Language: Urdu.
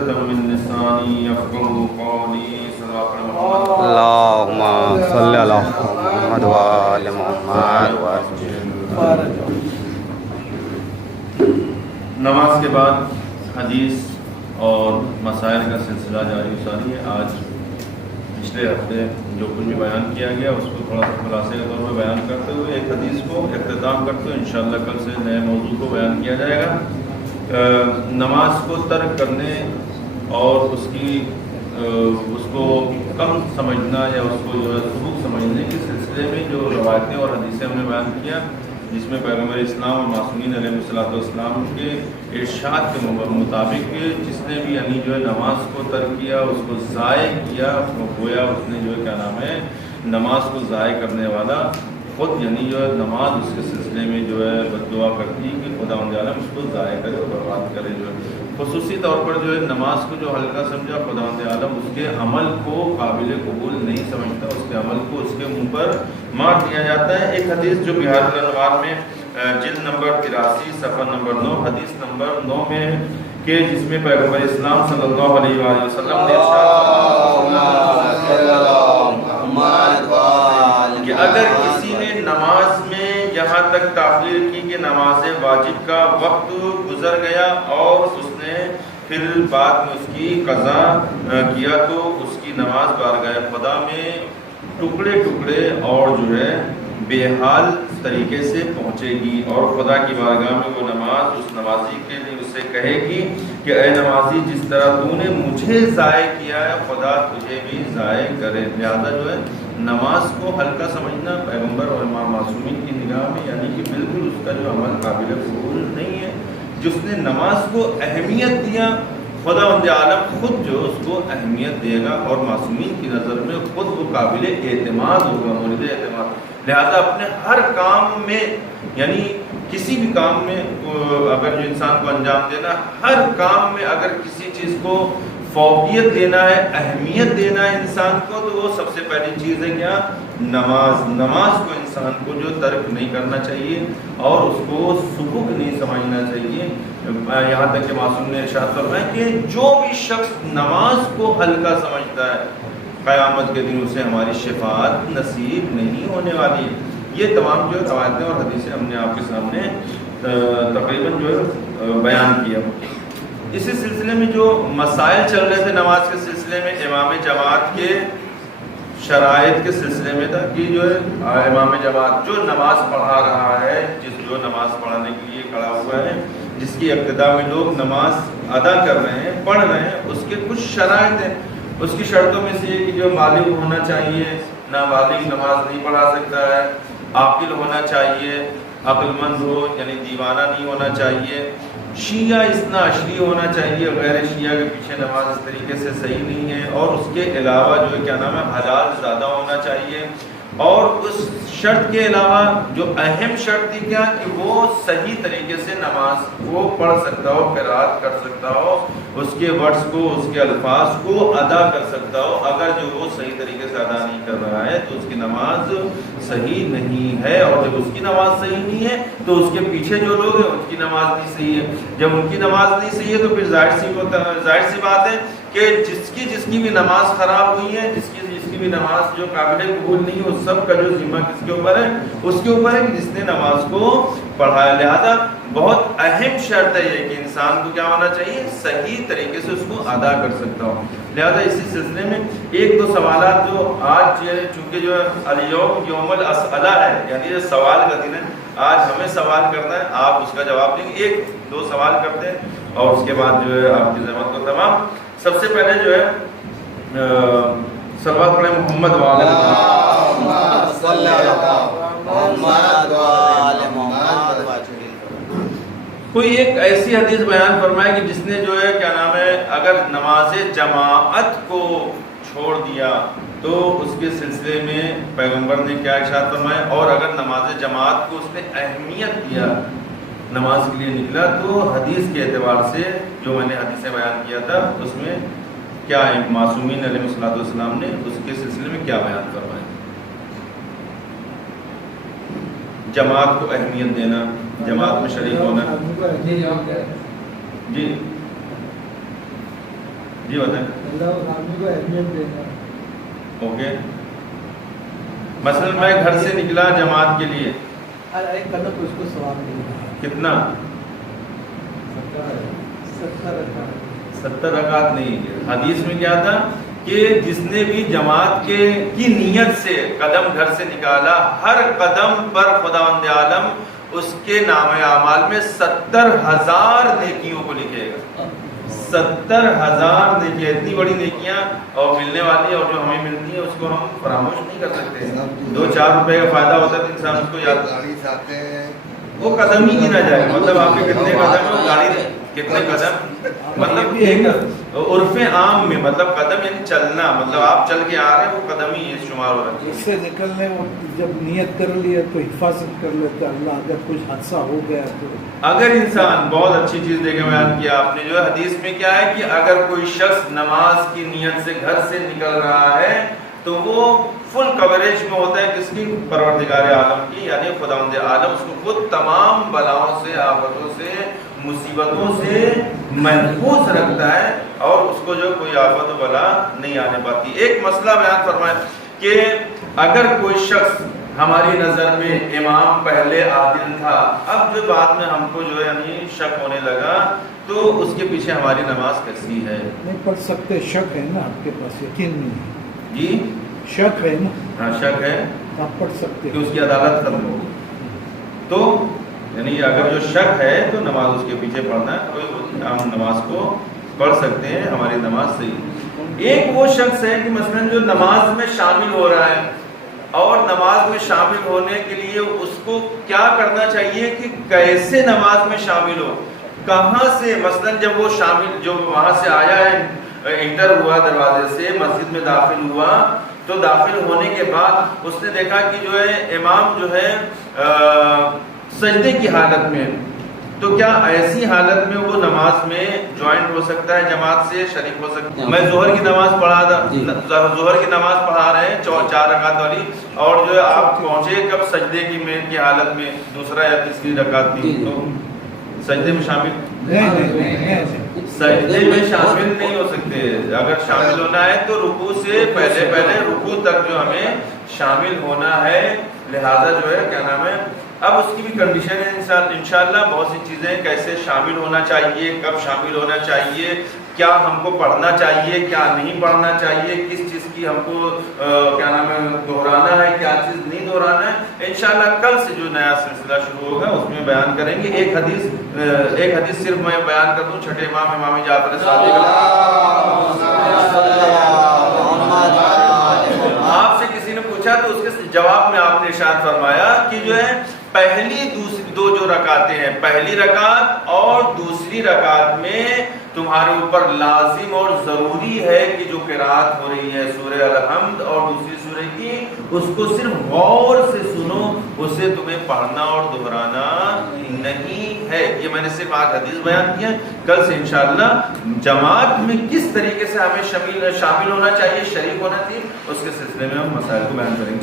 عقدة من لساني يفقهوا قولي صلی اللہ علیہ وسلم. اللہم صلی علی محمد وآل محمد نماز کے بعد حدیث اور مسائل کا سلسلہ جاری و ساری ہے. آج پچھلے ہفتے جو کچھ بھی بیان کیا گیا اس کو تھوڑا سا خلاصے کے طور پر بیان کرتے ہوئے ایک حدیث کو اختتام کرتے ہوئے انشاءاللہ کل سے نئے موضوع کو بیان کیا جائے گا. نماز کو ترک کرنے اور اس کو کم سمجھنا یا اس کو جو ہے سبق سمجھنے کے سلسلے میں جو روایتیں اور حدیثیں ہم نے بیان کیا، جس میں پیغمبر اسلام اور معصومین علیہ السلام کے ارشاد کے مطابق جس نے بھی جو ہے نماز کو ترک کیا، اس کو ضائع کیا، گویا اس نے جو ہے کیا نام ہے نماز کو ضائع کرنے والا خود جو ہے نماز اس کے سلسلے میں جو ہے بد دعا کرتی ہے کہ خداوند عالم اس کو ضائع کرے اور برباد کرے. جو ہے خصوصی طور پر جو ہے نماز کو جو ہلکا سمجھا، خداوند عالم اس کے عمل کو قابل قبول نہیں سمجھتا، اس کے عمل کو اس کے منہ پر مار دیا جاتا ہے. ایک حدیث جو بہار الانوار میں جلد نمبر 83 صفحہ نمبر 9 حدیث نمبر 9 میں ہے کہ جس میں پیغمبر اسلام صلی اللہ علیہ وآلہ وسلم نے ارشاد کہ اگر کسی نے نماز میں یہاں تک تاخیر کی کہ نماز واجب کا وقت گزر گیا اور اس نے پھر بعد میں اس کی قضا کیا تو اس کی نماز بارگاہ خدا میں ٹکڑے ٹکڑے اور جو ہے بے حال طریقے سے پہنچے گی، اور خدا کی بارگاہ میں وہ نماز اس نمازی کے لیے اسے کہے گی کہ اے نمازی جس طرح تو نے مجھے ضائع کیا ہے خدا تجھے بھی ضائع کرے. لہذا جو ہے نماز کو ہلکا سمجھنا پیغمبر اور امام معصومین کی نگاہ میں کہ بالکل اس کا جو عمل قابل قبول نہیں ہے. جس نے نماز کو اہمیت دیا خداوند عالم خود جو اس کو اہمیت دے گا اور معصومین کی نظر میں خود وہ قابل اعتماد ہوگا، مورد اعتماد. لہذا اپنے ہر کام میں کسی بھی کام میں اگر جو انسان کو انجام دینا، ہر کام میں اگر کسی چیز کو فوقیت دینا ہے، اہمیت دینا ہے انسان کو، تو وہ سب سے پہلی چیز ہے کیا؟ نماز کو انسان کو جو ترک نہیں کرنا چاہیے اور اس کو سبق نہیں سمجھنا چاہیے. یہاں تک کہ معصوم نے ارشاد فرمایا کہ جو بھی شخص نماز کو ہلکا سمجھتا ہے قیامت کے دن اسے ہماری شفاعت نصیب نہیں ہونے والی ہے. یہ تمام جو روایتیں اور حدیثیں ہم نے آپ کے سامنے تقریباً جو ہے بیان کیا. اسی سلسلے میں جو مسائل چل رہے تھے نماز کے سلسلے میں، امام جماعت کے شرائط کے سلسلے میں تھا کہ جو ہے امام جماعت جو نماز پڑھا رہا ہے، جو نماز پڑھانے کے لیے کھڑا ہوا ہے، جس کی ابتدا میں لوگ نماز ادا کر رہے ہیں، پڑھ رہے ہیں، اس کے کچھ شرائط ہیں. اس کی شرطوں میں سے یہ کہ جو بالغ ہونا چاہیے، نابالغ نماز نہیں پڑھا سکتا ہے، عاقل ہونا چاہیے، عقل مند ہو دیوانہ نہیں ہونا چاہیے، شیعہ اثنا عشری ہونا چاہیے، غیر شیعہ کے پیچھے نماز اس طریقے سے صحیح نہیں ہے، اور اس کے علاوہ جو ہے حلال زیادہ ہونا چاہیے. اور اس شرط کے علاوہ جو اہم شرط تھی کیا کہ وہ صحیح طریقے سے نماز کو پڑھ سکتا ہو، قرات کر سکتا ہو، اس کے ورڈز کو، اس کے الفاظ کو ادا کر سکتا ہو. اگر جو وہ صحیح طریقے سے ادا نہیں کر رہا ہے تو اس کی نماز صحیح نہیں ہے، اور جب اس کی نماز صحیح نہیں ہے تو اس کے پیچھے جو لوگ ہیں ان کی نماز نہیں صحیح ہے. جب ان کی نماز نہیں صحیح ہے تو پھر ظاہر سی بات ہے کہ جس کی بھی نماز خراب ہوئی ہے، جس کی بھی نماز جو قابل قبول نہیں ہے، اس سب کا جو ذمہ کس کے اوپر ہے؟ اس کے اوپر ہے کہ جس نے نماز کو پڑھایا. لہذا بہت اہم شرط ہے یہ کہ انسان کو کیا ہونا چاہیے؟ صحیح طریقے سے اس کو ادا کر سکتا ہو. لہذا اسی سلسلے میں ایک دو سوالات جو آج چونکہ جو الیوم یوم الاسئلہ ہے، یہ سوال کا دن ہے، آج ہمیں سوال کرنا ہے، آپ اس کا جواب دیں گے. ایک دو سوال کرتے ہیں اور اس کے بعد جو ہے آپ کی زحمت کو تمام. سب سے پہلے جو ہے صلوات پڑھیں محمد وعلی کوئی ایک ایسی حدیث بیان فرمائے کہ جس نے جو ہے اگر نماز جماعت کو چھوڑ دیا تو اس کے سلسلے میں پیغمبر نے کیا ارشاد فرمایا، اور اگر نماز جماعت کو اس نے اہمیت دیا، نماز کے لیے نکلا، تو حدیث کے اعتبار سے جو میں نے حدیثیں بیان کیا تھا اس میں کیا ہے؟ معصومین علیہ السلام نے اس کے سلسلے میں کیا بیان فرمایا؟ جماعت کو اہمیت دینا، جماعت میں شریک ہونا. جی جی بتائیں. اللہ اور آدمی کو اہمیت دینا. اوکے. مثلا میں گھر سے نکلا جماعت کے لیے, ہر ایک قدم اس کو ثواب ملے گا. کتنا؟ 70 رکعت نہیں. حدیث میں کیا تھا کہ جس نے بھی جماعت کی نیت سے قدم گھر سے نکالا, ہر قدم پر خداوند عالم اس کے نام اعمال میں 70,000 نیکیوں کو لکھے گا. 70,000 نیکیاں, اتنی بڑی نیکیاں اور ملنے والی, اور جو ہمیں ملتی ہیں اس کو ہم فراموش نہیں کر سکتے. 2-4 روپے کا فائدہ ہوتا ہے تو انسان اس کو یاد, وہ قدم ہی گنا جائے گا. مطلب آپ کے کتنے قدم ہیں, وہ گاڑی کتنے قدم, مطلب ایک عرف عام میں مطلب قدم یعنی چلنا, مطلب آپ چل کے آ رہے ہیں, وہ قدم ہی شمار ہو رہا ہے. اس سے نکلنے جب نیت کر لیا تو حفاظت کر لیتا اللہ. اگر کچھ حادثہ ہو گیا تو اگر انسان, بہت اچھی چیز دے کے بیان کیا آپ نے, جو ہے حدیث میں کیا ہے کہ اگر کوئی شخص نماز کی نیت سے گھر سے نکل رہا ہے تو وہ فل کوریج میں ہوتا ہے کس کی, پروردگار عالم کی, یعنی خداوند عالم اس کو خود تمام بلاؤں سے, آفتوں سے, مصیبتوں سے محفوظ رکھتا ہے, اور اس کو جو کوئی آفت و بلا نہیں آنے پاتی. ایک مسئلہ بیان فرمائے کہ اگر کوئی شخص ہماری نظر میں امام پہلے عادل تھا, اب جو بعد میں ہم کو جو ہے یعنی شک ہونے لگا, تو اس کے پیچھے ہماری نماز کیسی ہے؟ نہیں پڑھ سکتے. شک ہے نا آپ کے پاس, یقین نہیں ہے. جی شک ہے نا, ہاں شک ہے آپ پڑھ سکتے کہ اس کی عدالت ختم ہوگی, تو یعنی اگر جو شک ہے تو نماز اس کے پیچھے پڑھنا ہے, کوئی ہم نماز کو پڑھ سکتے ہیں, ہماری نماز صحیح. ایک وہ شخص ہے کہ مثلا جو نماز میں شامل ہو رہا ہے, اور نماز میں شامل ہونے کے لیے اس کو کیا کرنا چاہیے کہ کیسے نماز میں شامل ہو, کہاں سے, مثلا جب وہ شامل جو وہاں سے آیا ہے, انٹر ہوا دروازے سے, مسجد میں داخل ہوا, تو داخل ہونے کے بعد اس نے دیکھا کہ جو ہے امام جو ہے سجدے کی حالت میں, تو کیا ایسی حالت میں وہ نماز میں جوائنٹ ہو سکتا ہے, جماعت سے شریک ہو سکتا ہے؟ میں ظہر کی نماز پڑھا تھا, ظہر کی نماز پڑھا رہے ہیں 4 رکعت والی, اور جو ہے آپ پہنچے کب سجدے کی حالت میں, دوسرا یا تیسری رکعت تھی, تو سجدے میں شامل سجدے میں شامل نہیں ہو سکتے. اگر شامل ہونا ہے تو رکوع سے پہلے رکوع تک جو ہمیں شامل ہونا ہے, لہذا جو ہے کیا نام ہے, اب اس کی بھی کنڈیشن ہے انشاءاللہ, بہت سی چیزیں, کیسے شامل ہونا چاہیے, کب شامل ہونا چاہیے, کیا ہم کو پڑھنا چاہیے, کیا نہیں پڑھنا چاہیے, کس چیز کی ہم کو کیا نام ہے دہرانا ہے, کیا چیز نہیں دہرانا ہے, انشاءاللہ کل سے جو نیا سلسلہ شروع ہوگا اس میں بیان کریں گے. ایک حدیث صرف میں بیان کر دوں, چھٹے امام جعفر صادق, آپ سے کسی نے پوچھا تو اس کے جواب میں آپ نے ارشاد فرمایا کہ جو ہے پہلی دوسری 2 جو رکعتیں ہیں, پہلی رکعت اور دوسری رکعت میں تمہارے اوپر لازم اور ضروری ہے کہ جو قرات ہو رہی ہے سورہ الحمد اور دوسری سورہ کی, اس کو صرف غور سے سنو, اسے تمہیں پڑھنا اور دہرانا نہیں ہے. یہ میں نے صرف آج حدیث بیان کیا. کل سے انشاءاللہ جماعت میں کس طریقے سے ہمیں شامل ہونا چاہیے, شریک ہونا چاہیے, اس کے سلسلے میں ہم مسائل کو بیان کریں گے.